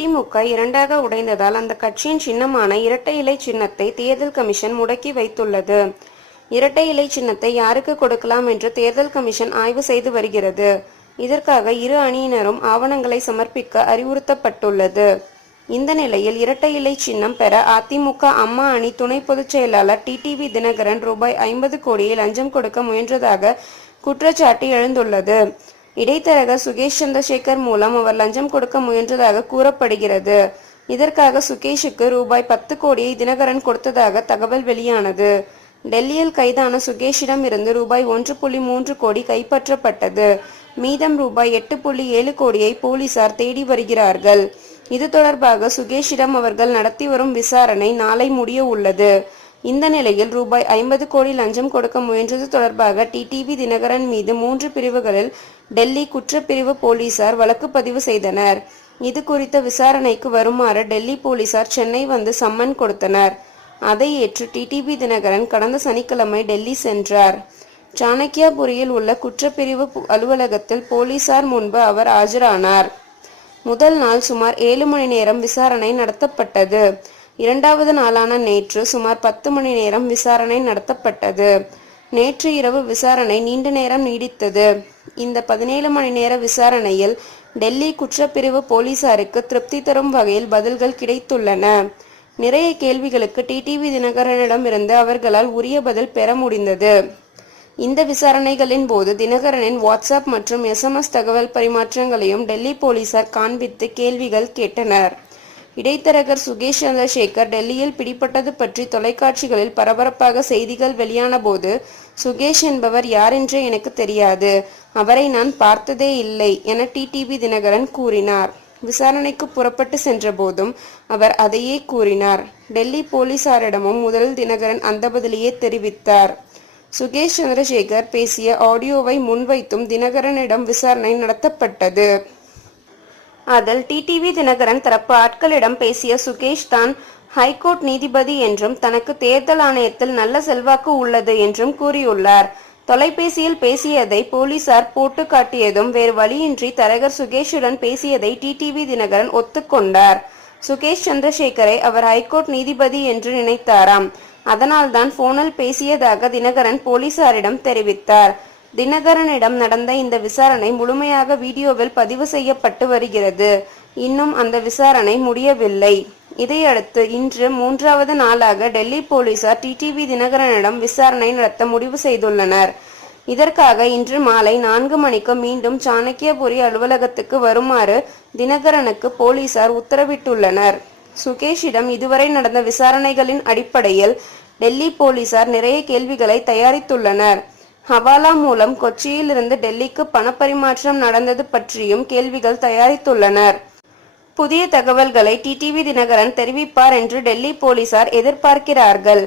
அதிமுக இரண்டாக உடைந்ததால் அந்த கட்சியின் சின்னமான இரட்டை இலை சின்னத்தை தேர்தல் கமிஷன் முடக்கி வைத்துள்ளது. இரட்டை இலை சின்னத்தை யாருக்கு கொடுக்கலாம் என்று தேர்தல் கமிஷன் ஆய்வு செய்து வருகிறது. இதற்காக இரு அணியினரும் ஆவணங்களை சமர்ப்பிக்க அறிவுறுத்தப்பட்டுள்ளது. இந்த நிலையில் இரட்டை இலை சின்னம் பெற அதிமுக அம்மா அணி துணை பொதுச் செயலாளர் டிடிவி தினகரன் ரூபாய் ஐம்பது கோடியை லஞ்சம் கொடுக்க முயன்றதாக குற்றச்சாட்டு எழுந்துள்ளது. இடைத்தரகர் சுகேஷ் சந்திரசேகர் மூலம் அவர் லஞ்சம் கொடுக்க முயன்றதாக கூறப்படுகிறது. இதற்காக சுகேஷுக்கு ரூபாய் பத்து கோடியை தினகரன் கொடுத்ததாக தகவல் வெளியானது. டெல்லியில் கைதான சுகேஷிடம் இருந்து ரூபாய் ஒன்று புள்ளி மூன்று கோடி கைப்பற்றப்பட்டது. மீதம் ரூபாய் எட்டு புள்ளி ஏழு கோடியை போலீசார் தேடி வருகிறார்கள். இது தொடர்பாக சுகேஷிடம் அவர்கள் நடத்தி வரும் விசாரணை நாளை முடிய உள்ளது. இந்த நிலையில் ரூபாய் ஐம்பது கோடி லஞ்சம் கொடுக்க முயன்றது தொடர்பாக டிடிவி தினகரன் மீது மூன்று பிரிவுகளில் டெல்லி குற்றப்பிரிவு போலீசார் வழக்கு பதிவு செய்தனர். இது குறித்த விசாரணைக்கு வருமாறு டெல்லி போலீசார் சென்னை வந்து சம்மன் கொடுத்தனர். அதை ஏற்று டிடிபி தினகரன் கடந்த சனிக்கிழமை டெல்லி சென்றார். சாணக்கியாபுரியில் உள்ள குற்றப்பிரிவு அலுவலகத்தில் போலீசார் முன்பு அவர் ஆஜரானார். முதல் நாள் சுமார் ஏழு மணி நேரம் விசாரணை நடத்தப்பட்டது. இரண்டாவது நாளான நேற்று சுமார் பத்து மணி நேரம் விசாரணை நடத்தப்பட்டது. நேற்று இரவு விசாரணை நீண்ட நேரம் நீடித்தது. இந்த பதினேழு மணி நேர விசாரணையில் டெல்லி குற்றப்பிரிவு போலீசாருக்கு திருப்தி தரும் வகையில் பதில்கள் கிடைத்துள்ளன. நிறைய கேள்விகளுக்கு டிடிவி தினகரனிடமிருந்து அவர்களால் உரிய பதில் பெற முடிந்தது. இந்த விசாரணைகளின் போது தினகரனின் வாட்ஸ்அப் மற்றும் எஸ்எம்எஸ் தகவல் பரிமாற்றங்களையும் டெல்லி போலீசார் காண்பித்து கேள்விகள் கேட்டனர். இடைத்தரகர் சுகேஷ் சந்திரசேகர் டெல்லியில் பிடிப்பட்டது பற்றி தொலைக்காட்சிகளில் பரபரப்பாக செய்திகள் வெளியான போது சுகேஷ் என்பவர் யாரென்றே எனக்கு தெரியாது. அவரை நான் பார்த்ததே இல்லை என டிடிவி தினகரன் கூறினார். விசாரணைக்கு புறப்பட்டு சென்றபோதும் அவர் அதையே கூறினார். டெல்லி போலீசாரிடமும் முதல் தினகரன் அந்த பதிலையே தெரிவித்தார். சுகேஷ் சந்திரசேகர் பேசிய ஆடியோவை முன்வைத்தும் தினகரனிடம் விசாரணை நடத்தப்பட்டது. அதில் டிடிவி தினகரன் தரப்பு ஆட்களிடம் பேசிய சுகேஷ் தான் ஹைகோர்ட் நீதிபதி என்றும் தனக்கு தேர்தல் ஆணையத்தில் நல்ல செல்வாக்கு உள்ளது என்றும் கூறியுள்ளார். தொலைபேசியில் பேசியதை போலீசார் போட்டு காட்டியதும் வேறு வழியின்றி தரகர் சுகேஷுடன் பேசியதை டிடிவி தினகரன் ஒத்துக்கொண்டார். சுகேஷ் சந்திரசேகரை அவர் ஹைகோர்ட் நீதிபதி என்று நினைத்தாராம். அதனால்தான் போனில் பேசியதாக தினகரன் போலீசாரிடம் தெரிவித்தார். தினகரனிடம் நடந்த இந்த விசாரணை முழுமையாக வீடியோவில் பதிவு செய்யப்பட்டு வருகிறது. இன்னும் அந்த விசாரணை முடியவில்லை. இதையடுத்து இன்று மூன்றாவது நாளாக டெல்லி போலீசார் டிடிவி தினகரனிடம் விசாரணை நடத்த முடிவு செய்துள்ளனர். இதற்காக இன்று மாலை நான்கு மணிக்கு மீண்டும் சாணக்கியபுரி அலுவலகத்துக்கு வருமாறு தினகரனுக்கு போலீசார் உத்தரவிட்டுள்ளனர். சுகேஷிடம் இதுவரை நடந்த விசாரணைகளின் அடிப்படையில் டெல்லி போலீசார் நிறைய கேள்விகளை தயாரித்துள்ளனர். ஹவாலா மூலம் கொச்சியிலிருந்து டெல்லிக்கு பணப்பரிமாற்றம் நடந்தது பற்றியும் கேள்விகள் தயாரித்துள்ளனர். புதிய தகவல்களை டிடிவி தினகரன் தெரிவிப்பார் என்று டெல்லி போலீசார் எதிர்பார்க்கிறார்கள்.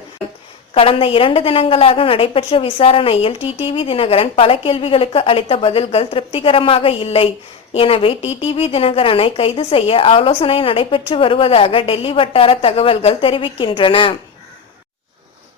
கடந்த இரண்டு தினங்களாக நடைபெற்ற விசாரணையில் டிடிவி தினகரன் பல கேள்விகளுக்கு அளித்த பதில்கள் திருப்திகரமாக இல்லை. எனவே டிடிவி தினகரனை கைது செய்ய ஆலோசனை நடைபெற்று வருவதாக டெல்லி வட்டார தகவல்கள் தெரிவிக்கின்றன.